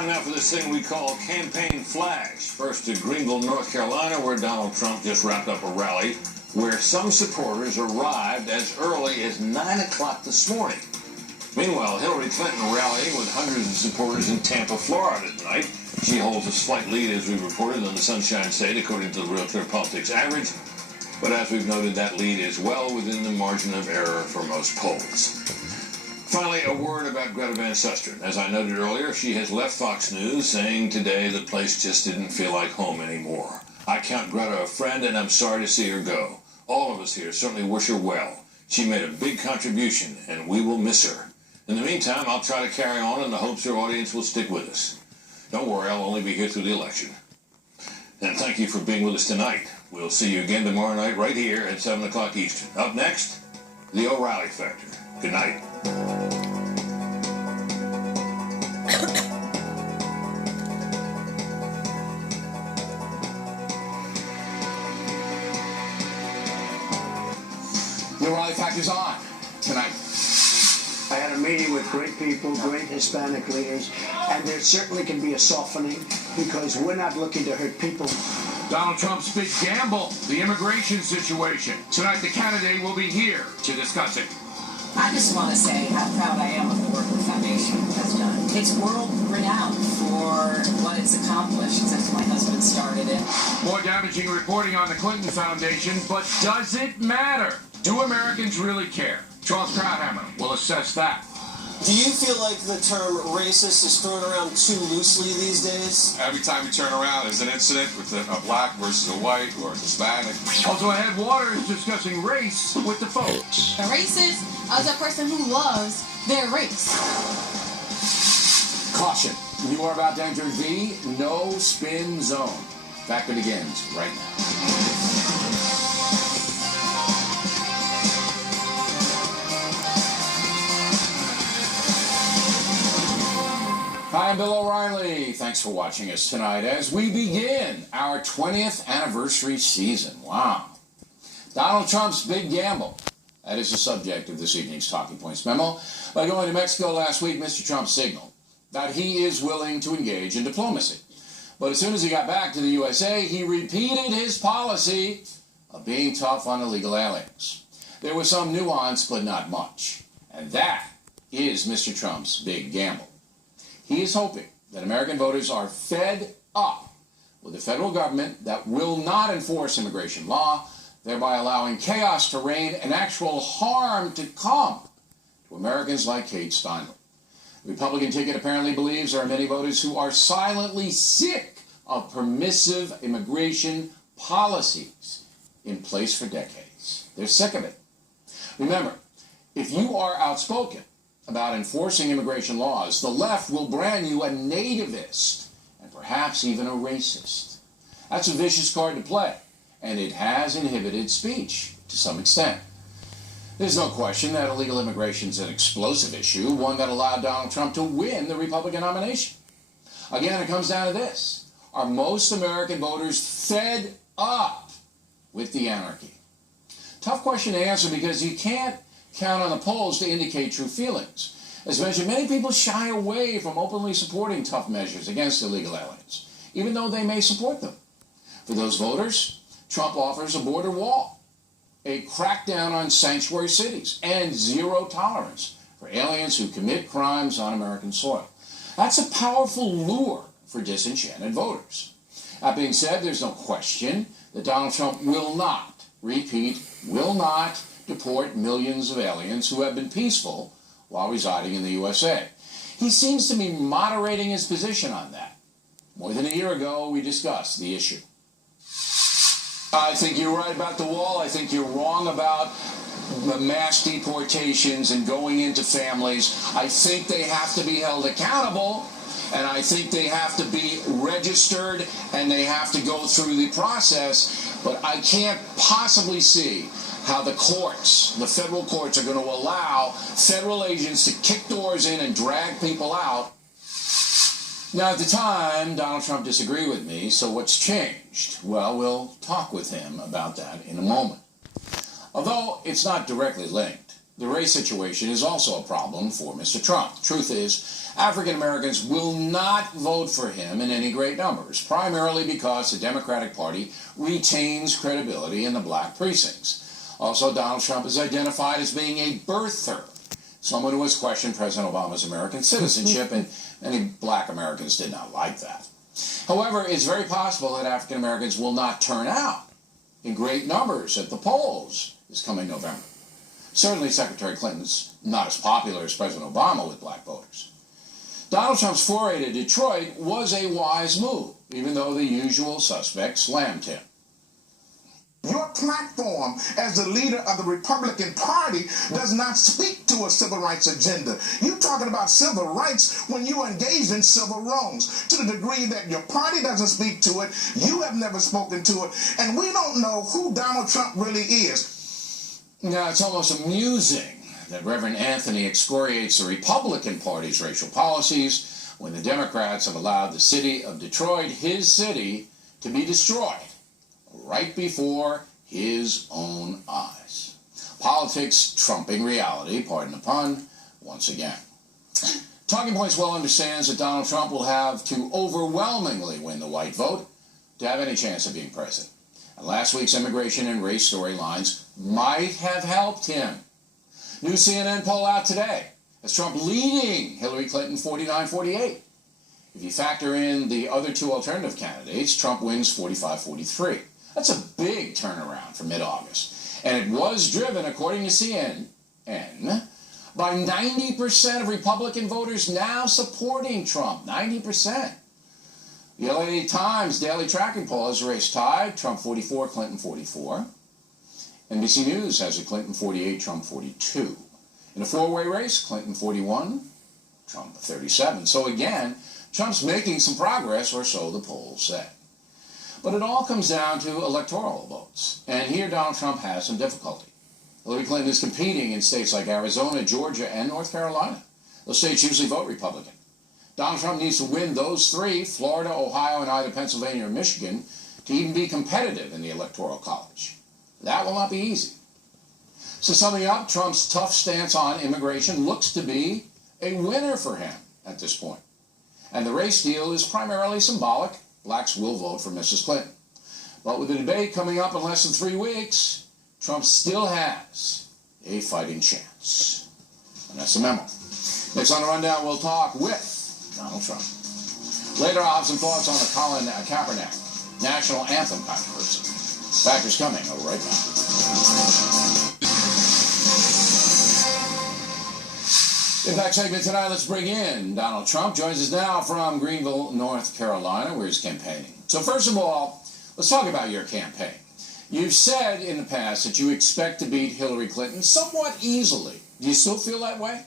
Time now for this thing we call Campaign Flash. First to Greenville, North Carolina, where Donald Trump just wrapped up a rally where some supporters arrived as early as 9 o'clock this morning. Meanwhile, Hillary Clinton rallying with hundreds of supporters in Tampa, Florida tonight. She holds a slight lead, as we reported, on the Sunshine State, according to the Real Clear Politics average. But as we've noted, that lead is well within the margin of error for most polls. Finally, a word about Greta Van Susteren. As I noted earlier, she has left Fox News, saying today the place just didn't feel like home anymore. I count Greta a friend, and I'm sorry to see her go. All of us here certainly wish her well. She made a big contribution, and we will miss her. In the meantime, I'll try to carry on in the hopes her audience will stick with us. Don't worry, I'll only be here through the election. And thank you for being with us tonight. We'll see you again tomorrow night right here at 7 o'clock Eastern. Up next, the O'Reilly Factor. Good night. The O'Reilly Factor's on tonight. I had a meeting with great people, great Hispanic leaders, and there certainly can be a softening because we're not looking to hurt people. Donald Trump's big gamble, the immigration situation. Tonight, the candidate will be here to discuss it. I just want to say how proud I am of the work the foundation has done. It's world renowned for what it's accomplished since my husband started it. More damaging reporting on the Clinton Foundation, but does it matter? Do Americans really care? Charles Krauthammer will assess that. Do you feel like the term racist is thrown around too loosely these days? Every time you turn around, there's an incident with a black versus a white or a Hispanic. Also ahead, Waters discussing race with the folks. A racist is a person who loves their race. Caution, you are about to enter the no spin zone. Factor begins right now. Hi, I'm Bill O'Reilly. Thanks for watching us tonight as we begin our 20th anniversary season. Wow. Donald Trump's big gamble. That is the subject of this evening's Talking Points memo. By going to Mexico last week, Mr. Trump signaled that he is willing to engage in diplomacy. But as soon as he got back to the USA, he repeated his policy of being tough on illegal aliens. There was some nuance, but not much. And that is Mr. Trump's big gamble. He is hoping that American voters are fed up with a federal government that will not enforce immigration law, thereby allowing chaos to reign and actual harm to come to Americans like Kate Steinle. The Republican ticket apparently believes there are many voters who are silently sick of permissive immigration policies in place for decades. They're sick of it. Remember, if you are outspoken about enforcing immigration laws, the left will brand you a nativist and perhaps even a racist. That's a vicious card to play, and it has inhibited speech to some extent. There's no question that illegal immigration is an explosive issue, one that allowed Donald Trump to win the Republican nomination. Again, it comes down to this. Are most American voters fed up with the anarchy? Tough question to answer because you can't count on the polls to indicate true feelings. As mentioned, many people shy away from openly supporting tough measures against illegal aliens, even though they may support them. For those voters, Trump offers a border wall, a crackdown on sanctuary cities, and zero tolerance for aliens who commit crimes on American soil. That's a powerful lure for disenchanted voters. That being said, there's no question that Donald Trump will not, will not deport millions of aliens who have been peaceful while residing in the USA. He seems to be moderating his position on that. More than a year ago, we discussed the issue. I think you're right about the wall. I think you're wrong about the mass deportations and going into families. I think they have to be held accountable, and I think they have to be registered, and they have to go through the process. But I can't possibly see how the courts, the federal courts, are going to allow federal agents to kick doors in and drag people out. Now, at the time, Donald Trump disagreed with me, so what's changed? Well, we'll talk with him about that in a moment. Although it's not directly linked, The race situation is also a problem for Mr. Trump. The truth is, African Americans will not vote for him in any great numbers, primarily because the Democratic Party retains credibility in the black precincts. Also, Donald Trump is identified as being a birther, someone who has questioned President Obama's American citizenship, and many black Americans did not like that. However, it's very possible that African Americans will not turn out in great numbers at the polls this coming November. Certainly, Secretary Clinton's not as popular as President Obama with black voters. Donald Trump's foray to Detroit was a wise move, even though the usual suspects slammed him. Your platform as the leader of the Republican Party does not speak to a civil rights agenda. You're talking about civil rights when you engage in civil wrongs. To the degree that your party doesn't speak to it, you have never spoken to it, and we don't know who Donald Trump really is. Now, it's almost amusing that Reverend Anthony excoriates the Republican Party's racial policies when the Democrats have allowed the city of Detroit, his city, to be destroyed right before his own eyes. Politics trumping reality, pardon the pun, once again. Talking Points well understands that Donald Trump will have to overwhelmingly win the white vote to have any chance of being president. And last week's immigration and race storylines might have helped him. New CNN poll out today has Trump leading Hillary Clinton 49-48. If you factor in the other two alternative candidates, Trump wins 45-43. That's a big turnaround from mid-August. And it was driven, according to CNN, by 90% of Republican voters now supporting Trump. 90%. The LA Times daily tracking poll has a race tied, Trump 44, Clinton 44. NBC News has a Clinton 48, Trump 42. In a four-way race, Clinton 41, Trump 37. So again, Trump's making some progress, or so the polls say. But it all comes down to electoral votes. And here Donald Trump has some difficulty. Hillary Clinton is competing in states like Arizona, Georgia, and North Carolina. Those states usually vote Republican. Donald Trump needs to win those three, Florida, Ohio, and either Pennsylvania or Michigan, to even be competitive in the Electoral College. That will not be easy. So summing up, Trump's tough stance on immigration looks to be a winner for him at this point. And the race deal is primarily symbolic. Blacks will vote for Mrs. Clinton. But with the debate coming up in less than 3 weeks, Trump still has a fighting chance. And that's the memo. Next on the rundown, we'll talk with Donald Trump. Later, I'll have some thoughts on the Colin Kaepernick national anthem controversy. Factors coming right now. Impact segment tonight, let's bring in Donald Trump. Joins us now from Greenville, North Carolina, where he's campaigning. So first of all, let's talk about your campaign. You've said in the past that you expect to beat Hillary Clinton somewhat easily. Do you still feel that way?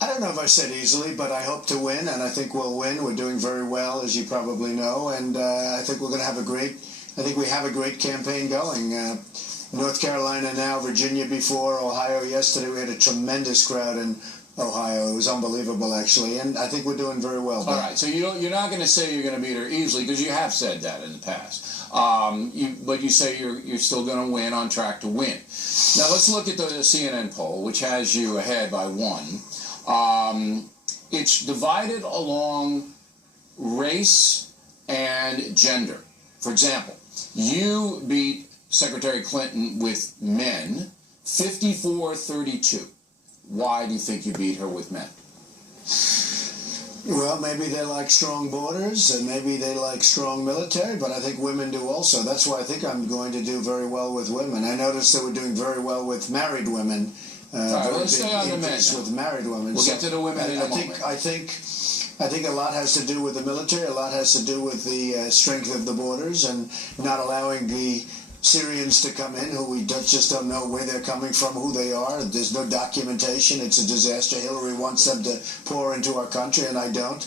I don't know if I said easily, but I hope to win, and I think we'll win. We're doing very well, as you probably know, and I think we're going to have we have a great campaign going. North Carolina now, Virginia before, Ohio yesterday. We had a tremendous crowd in Ohio. It was unbelievable, actually, and I think we're doing very well. All right, so you're not going to say you're going to beat her easily, because you have said that in the past. But you say you're still going to win, on track to win. Now let's look at the CNN poll, which has you ahead by 1. It's divided along race and gender. For example, you beat Secretary Clinton with men 54-32. Why do you think you beat her with men? Well, maybe they like strong borders, and maybe they like strong military, but I think women do also. That's why I think I'm going to do very well with women. I noticed that we're doing very well with married women. All right, let's stay on the men now. With married women. We'll get to the women in a moment. I think a lot has to do with the military. A lot has to do with the strength of the borders and not allowing the Syrians to come in, who we just don't know where they're coming from, who they are. There's no documentation. It's a disaster. Hillary wants them to pour into our country, and I don't.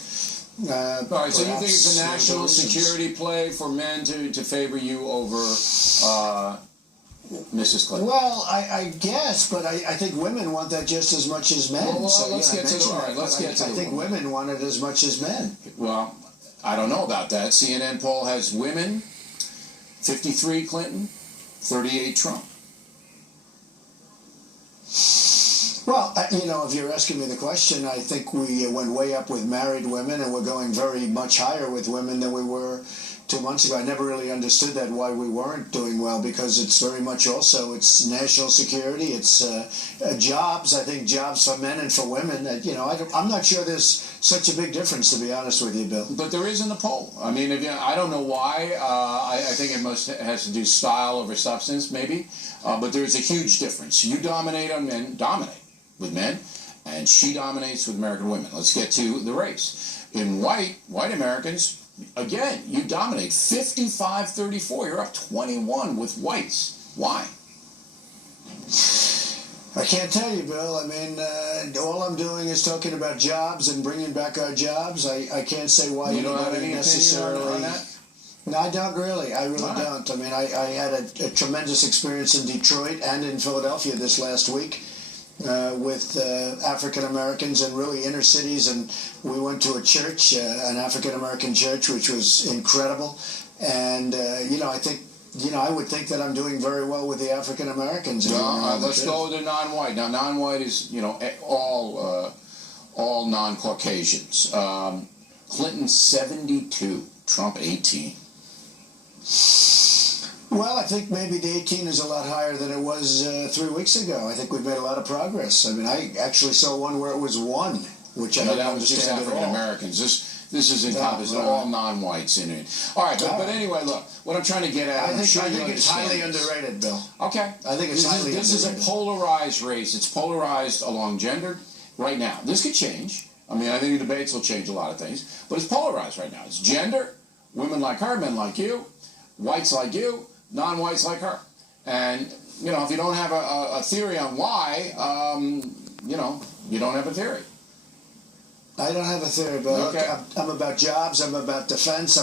All right, so you think it's a national security play for men to favor you over Mrs. Clinton? Well, I guess, but I think women want that just as much as men. Well, let's get to the I think women want it as much as men. Well, I don't know about that. CNN poll has women 53 Clinton, 38 Trump. Well, if you're asking me the question, I think we went way up with married women, and we're going very much higher with women than we were 2 months ago. I never really understood that, why we weren't doing well, because it's very much also, it's national security, it's jobs. I think jobs for men and for women. I'm not sure there's such a big difference, to be honest with you, Bill. But there is in the poll. I mean, I don't know why. I think it has to do style over substance, maybe. But there is a huge difference. You dominate with men, and she dominates with American women. Let's get to the race. In white Americans, again, you dominate 55-34. You're up 21 with whites. Why? I can't tell you, Bill. I mean, all I'm doing is talking about jobs and bringing back our jobs. I can't say why you don't have any necessarily. opinion on that? No, I don't really. I really don't. I mean, I had a tremendous experience in Detroit and in Philadelphia this last week with African Americans in really inner cities, and we went to a church, an African American church, which was incredible. And I think. I would think that I'm doing very well with the African Americans. Let's go with the non-white. Now, non-white is, all non-Caucasians. Clinton 72, Trump 18. Well, I think maybe the 18 is a lot higher than it was 3 weeks ago. I think we've made a lot of progress. I mean, I actually saw one where it was 1, which I don't that was just understand at African all. Americans. This is encompassing all non-whites in it. All right, but anyway, look, what I'm trying to get at, I think it's highly underrated, Bill. Okay. I think it's highly underrated. This is a polarized race. It's polarized along gender right now. This could change. I mean, I think the debates will change a lot of things, but it's polarized right now. It's gender, women like her, men like you, whites like you, non-whites like her. And, if you don't have a theory on why, you don't have a theory. I don't have a theory, but okay. I'm about jobs, I'm about defense,